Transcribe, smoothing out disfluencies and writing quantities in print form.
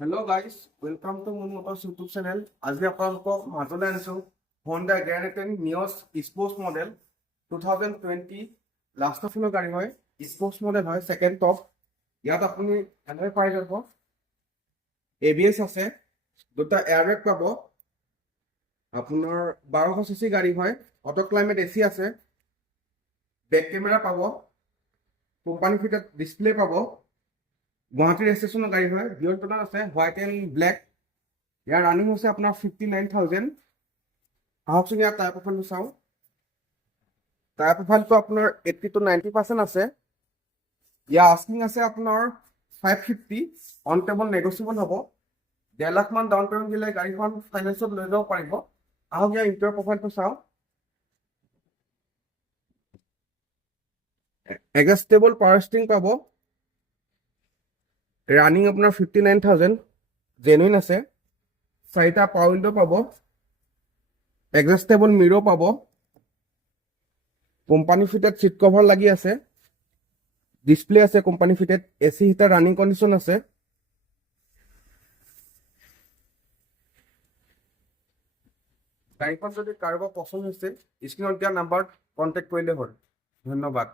Hello' guys welcome to মোৰ motors YouTube channel. আজি আপোনালোকক মাজলৈ আনিছোঁ Honda Grand i ten Nios sports model 2020 লাষ্টৰ ফিলৰ গাড়ী হয়। স্পৰ্টছ মডেল হয়, ছেকেণ্ড টপ। ইয়াত আপুনি এনেকৈ পাই যাব ABS আছে, দুটা এয়াৰবেগ পাব। আপোনাৰ 1200 cc গাড়ী হয়, অটো ক্লাইমেট AC আছে, বেক কেমেৰা পাব, কোম্পানী ফিটেড ডিছপ্লে পাব। গুৱাহাটী ৰেজিষ্ট্ৰেশ্যনৰ গাড়ী হয়, ডিঅ'ল টনাৰ আছে, white and black. Year running হৈছে আপোনাৰ 59,000। আহকচোন ইয়াৰ টায়াৰ প্ৰফাইলটো চাওঁ। টায়াৰ প্ৰফাইলটো আপোনাৰ 80 to 90% আছে। ইয়াৰ আস্কিং আছে আপোনাৰ 550, অন টেবল নেগচিয়েবল হ'ব। 1.5 লাখ মান ডাউন পেমেণ্ট দিলে গাড়ীখন ফাইনেন্সত লৈ যাব পাৰিব। আহক ইয়াৰ ইণ্টাৰ প্ৰফাইলটো চাওঁ। এডজাষ্টেবল পাৱাৰ ষ্টিং পাব। ৰানিং আপোনাৰ 59,000, জেনুইন আছে। 4টা পাৱাৰ উইণ্ডো পাব, এডজাষ্টেবল মিৰৰ পাব, কোম্পানী ফিটেড চিট কভাৰ লাগি আছে, ডিছপ্লে আছে, company fitted AC heater running condition আছে। গাড়ীখন যদি কাৰোবাৰ পচন্দ হৈছে স্ক্ৰীণত দিয়া নাম্বাৰত কণ্টেক্ট কৰিলে হ'ল। ধন্যবাদ।